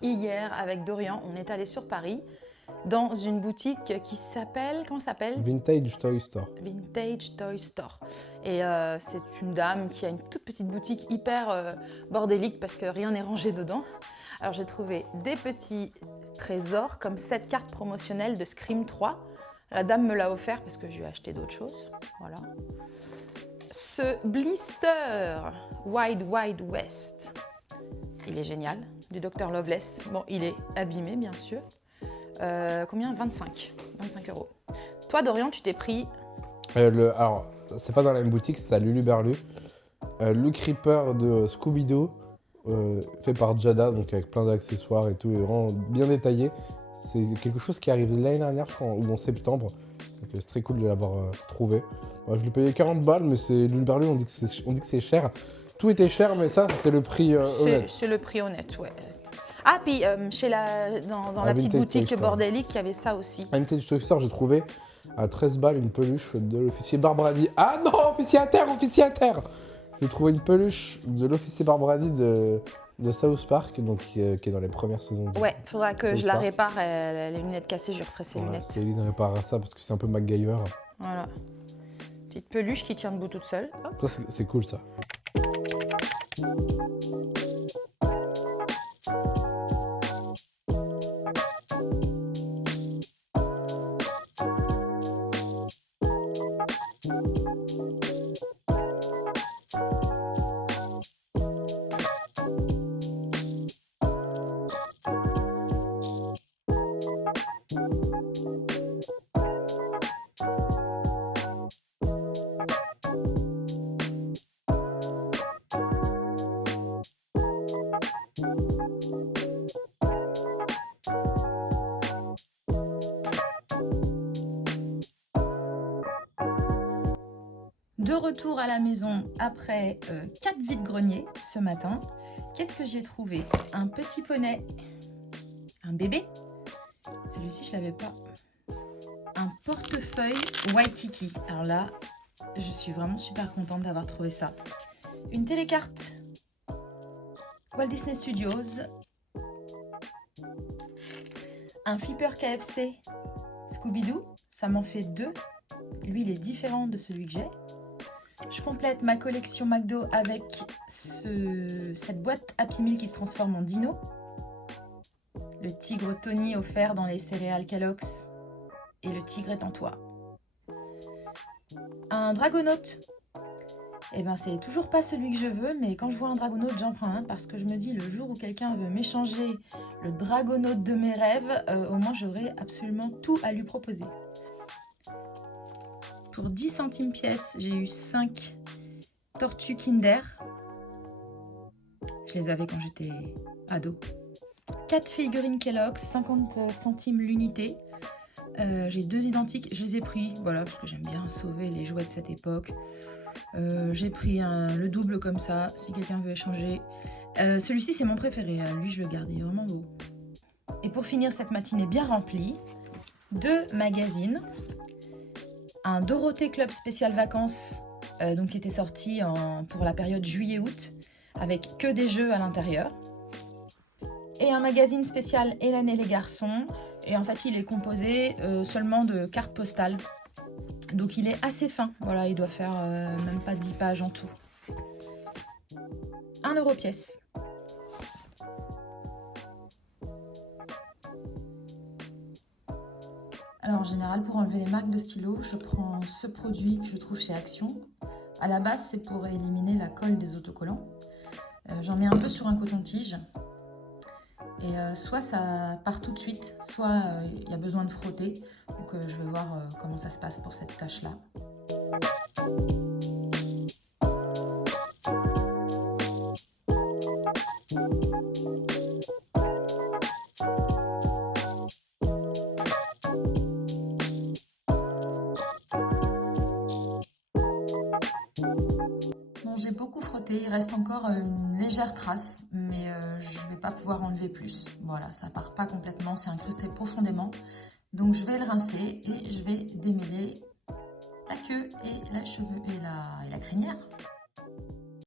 Hier, avec Dorian, on est allé sur Paris, dans une boutique qui s'appelle... Comment ça s'appelle? Vintage Toy Store. Vintage Toy Store. Et c'est une dame qui a une toute petite boutique hyper bordélique parce que rien n'est rangé dedans. Alors j'ai trouvé des petits trésors comme cette carte promotionnelle de Scream 3. La dame me l'a offert parce que je lui ai acheté d'autres choses. Voilà. Ce blister Wide Wide West, il est génial, du Dr Loveless. Bon, il est abîmé bien sûr. Combien? 25 €. Toi Dorian, tu t'es pris... Alors, c'est pas dans la même boutique, c'est à Luluberlu. Le Creeper de Scooby-Doo, fait par Jada, donc avec plein d'accessoires et tout, et vraiment bien détaillé. C'est quelque chose qui arrive l'année dernière, je crois, ou en septembre. Donc c'est très cool de l'avoir trouvé. Je l'ai payé 40 balles, mais c'est Luluberlu, on dit que c'est cher. Tout était cher, mais ça, c'était le prix honnête. C'est le prix honnête, ouais. Ah, puis dans la petite boutique bordélique, il y avait ça aussi. À Vintage Toy Store, j'ai trouvé à 13 balles une peluche de l'officier Barbrady. Ah non, officier à terre, officier à terre! J'ai trouvé une peluche de l'officier Barbrady de South Park, donc, qui est dans les premières saisons. Ouais, faudra que je la répare. Les lunettes cassées, je lui referai ses lunettes. C'est Céline réparera ça parce que c'est un peu MacGyver. Voilà. Petite peluche qui tient debout toute seule. C'est cool ça. De retour à la maison après 4 vides-greniers ce matin. Qu'est-ce que j'ai trouvé? Un petit poney, un bébé. Celui-ci, je l'avais pas. Un portefeuille Waikiki. Alors là, je suis vraiment super contente d'avoir trouvé ça. Une télécarte Walt Disney Studios. Un flipper KFC Scooby-Doo. Ça m'en fait 2. Lui, il est différent de celui que j'ai. Je complète ma collection McDo avec cette boîte Happy Meal qui se transforme en dino. Le tigre Tony offert dans les céréales Kellogg's. Et le tigre est en toi. Un dragonaute. Eh ben, c'est toujours pas celui que je veux, mais quand je vois un dragonaute, j'en prends un parce que je me dis, le jour où quelqu'un veut m'échanger le dragonaute de mes rêves, au moins j'aurai absolument tout à lui proposer. Pour 10 centimes pièce, j'ai eu 5 tortues Kinder. Je les avais quand j'étais ado. 4 figurines Kellogg's, 50 centimes l'unité. J'ai 2 identiques, je les ai pris, voilà, parce que j'aime bien sauver les jouets de cette époque. J'ai pris le double comme ça, si quelqu'un veut échanger. Celui-ci, c'est mon préféré, lui je le garde, il est vraiment beau. Et pour finir cette matinée bien remplie, 2 magazines. Un Dorothée Club spécial vacances, donc qui était sorti pour la période juillet-août, avec que des jeux à l'intérieur. Et un magazine spécial Hélène et les garçons. Et en fait, il est composé seulement de cartes postales. Donc il est assez fin. Voilà, il doit faire même pas 10 pages en tout. 1 € pièce. Alors en général, pour enlever les marques de stylo, je prends ce produit que je trouve chez Action. À la base, c'est pour éliminer la colle des autocollants. J'en mets un peu sur un coton-tige. Et soit ça part tout de suite, soit il y a besoin de frotter. Donc je vais voir comment ça se passe pour cette tâche-là. J'ai beaucoup frotté, il reste encore une légère trace, mais je ne vais pas pouvoir enlever plus. Voilà, ça part pas complètement, c'est incrusté profondément. Donc je vais le rincer et je vais démêler la queue et les cheveux et la crinière.